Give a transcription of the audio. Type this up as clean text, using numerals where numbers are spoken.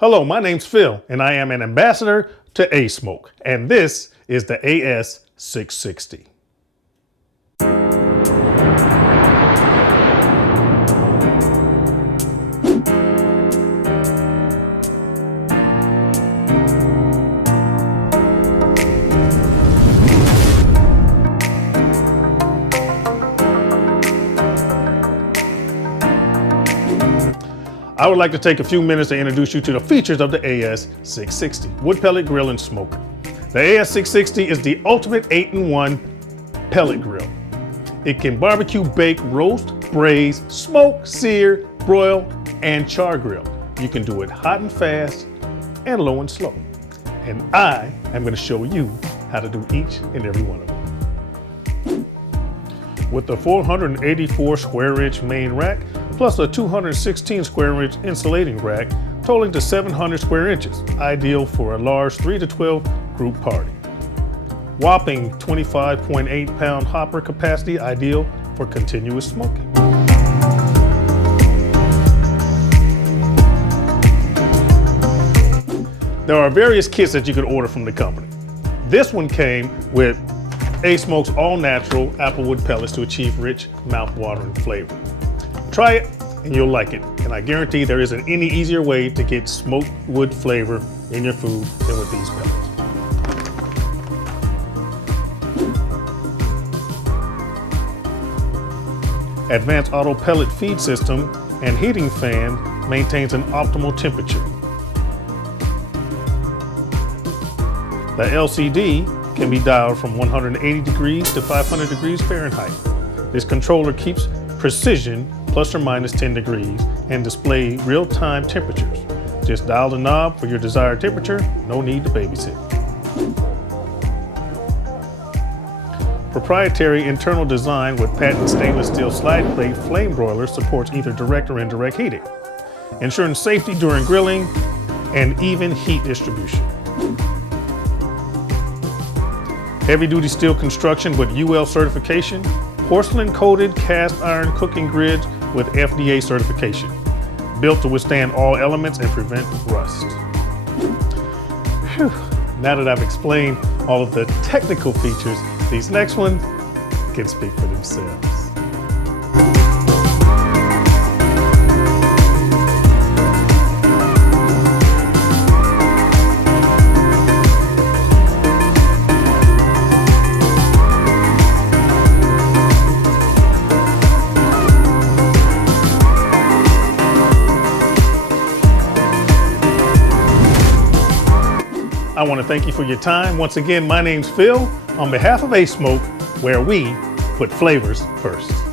Hello, my name's Phil, and I am an ambassador to Asmoke, and this is the AS660. I would like to take a few minutes to introduce you to the features of the AS660 wood pellet grill and smoker. The AS660 is the ultimate 8-in-1 pellet grill. It can barbecue, bake, roast, braise, smoke, sear, broil, and char grill. You can do it hot and fast and low and slow. And I am going to show you how to do each and every one of them. With the 484 square inch main rack, plus a 216 square inch insulating rack, totaling to 700 square inches, ideal for a large 3 to 12 group party. Whopping 25.8 pound hopper capacity, ideal for continuous smoking. There are various kits that you can order from the company. This one came with Asmoke's all-natural applewood pellets to achieve rich, mouth-watering flavor. Try it and you'll like it, and I guarantee there isn't any easier way to get smoked wood flavor in your food than with these pellets. Advanced auto pellet feed system and heating fan maintains an optimal temperature. The LCD can be dialed from 180 degrees to 500 degrees Fahrenheit. This controller keeps precision plus or minus 10 degrees and display real-time temperatures. Just dial the knob for your desired temperature, no need to babysit. Proprietary internal design with patent stainless steel slide plate flame broiler supports either direct or indirect heating, ensuring safety during grilling and even heat distribution. Heavy-duty steel construction with UL certification, porcelain-coated cast iron cooking grids with FDA certification, built to withstand all elements and prevent rust. Whew. Now that I've explained all of the technical features, these next ones can speak for themselves. I want to thank you for your time. Once again, my name's Phil, on behalf of Asmoke, where we put flavors first.